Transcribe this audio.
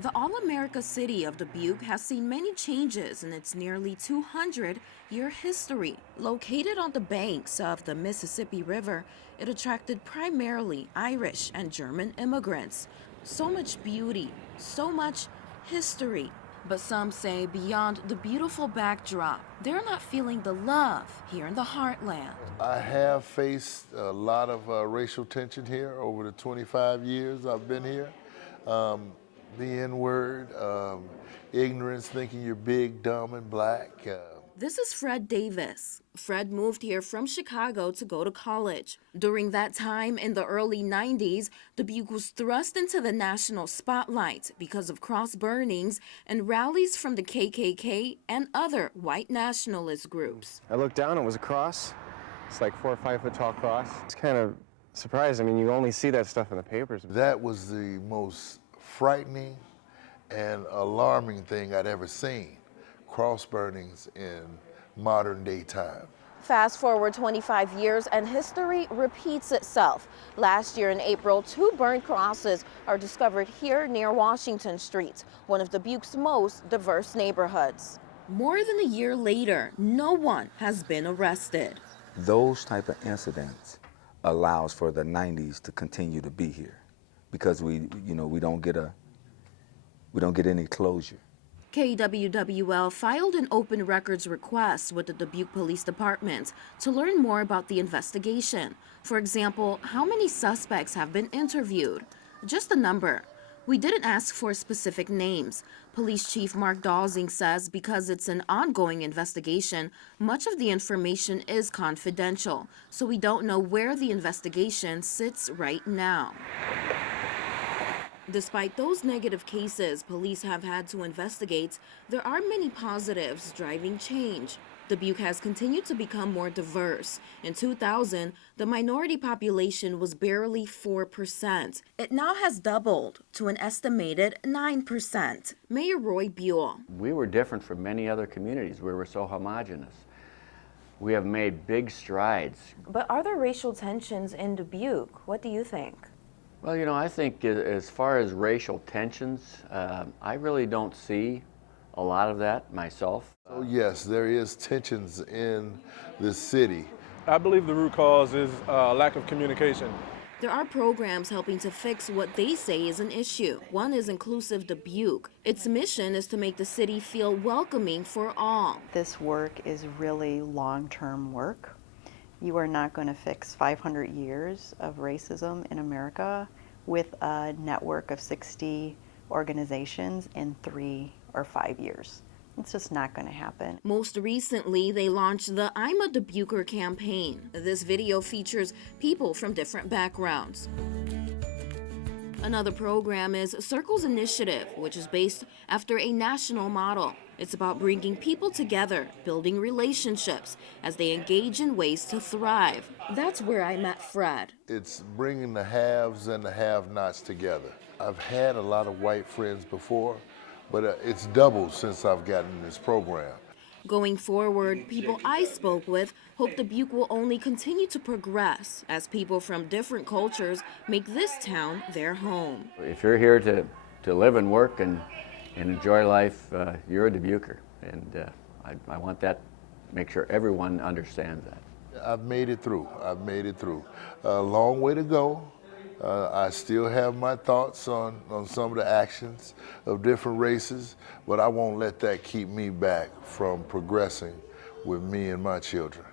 The All-America city of Dubuque has seen many changes in its nearly 200-year history. Located on the banks of the Mississippi River, it attracted primarily Irish and German immigrants. So much beauty, so much history. But some say beyond the beautiful backdrop, they're not feeling the love here in the Heartland. I have faced a lot of racial tension here over the 25 years I've been here. The N-word, ignorance, thinking you're big, dumb, and black. This is Fred Davis. Fred moved here from Chicago to go to college. During that time in the early 90s, Dubuque was thrust into the national spotlight because of cross burnings and rallies from the KKK and other white nationalist groups. I looked down, it was a cross. It's like 4 or 5 foot tall cross. It's kind of surprised. I mean, you only see that stuff in the papers. That was the most frightening and alarming thing I'd ever seen. Cross burnings in modern day time. Fast forward 25 years and history repeats itself. Last year in April, 2 burned crosses are discovered here near Washington Street, one of Dubuque's most diverse neighborhoods. More than a year later, no one has been arrested. Those type of incidents allows for the 90s to continue to be here because we don't get any closure. KWWL filed an open records request with the Dubuque Police Department to learn more about the investigation. For example, how many suspects have been interviewed? Just a number. We didn't ask for specific names. Police Chief Mark Dawsing says because it's an ongoing investigation, much of the information is confidential, so we don't know where the investigation sits right now. Despite those negative cases police have had to investigate, there are many positives driving change. Dubuque has continued to become more diverse. In 2000, the minority population was barely 4%. It now has doubled to an estimated 9%. Mayor Roy Buell. We were different from many other communities. We were so homogenous. We have made big strides. But are there racial tensions in Dubuque? What do you think? Well, you know, I think as far as racial tensions, I really don't see a lot of that myself. Oh yes, there is tensions in this city. I believe the root cause is lack of communication. There are programs helping to fix what they say is an issue. One is Inclusive Dubuque. Its mission is to make the city feel welcoming for all. This work is really long-term work. You are not going to fix 500 years of racism in America with a network of 60 organizations in 3 or 5 years. It's just not going to happen. Most recently, they launched the I'm a Dubuquer campaign. This video features people from different backgrounds. Another program is Circles Initiative, which is based after a national model. It's about bringing people together, building relationships as they engage in ways to thrive. That's where I met Fred. It's bringing the haves and the have-nots together. I've had a lot of white friends before, but it's doubled since I've gotten this program. Going forward, people I spoke with hope Dubuque will only continue to progress as people from different cultures make this town their home. If you're here to live and work and enjoy life, you're a Dubuquer. And I want that, make sure everyone understands that. I've made it through. I've made it through. A long way to go. I still have my thoughts on some of the actions of different races, but I won't let that keep me back from progressing with me and my children.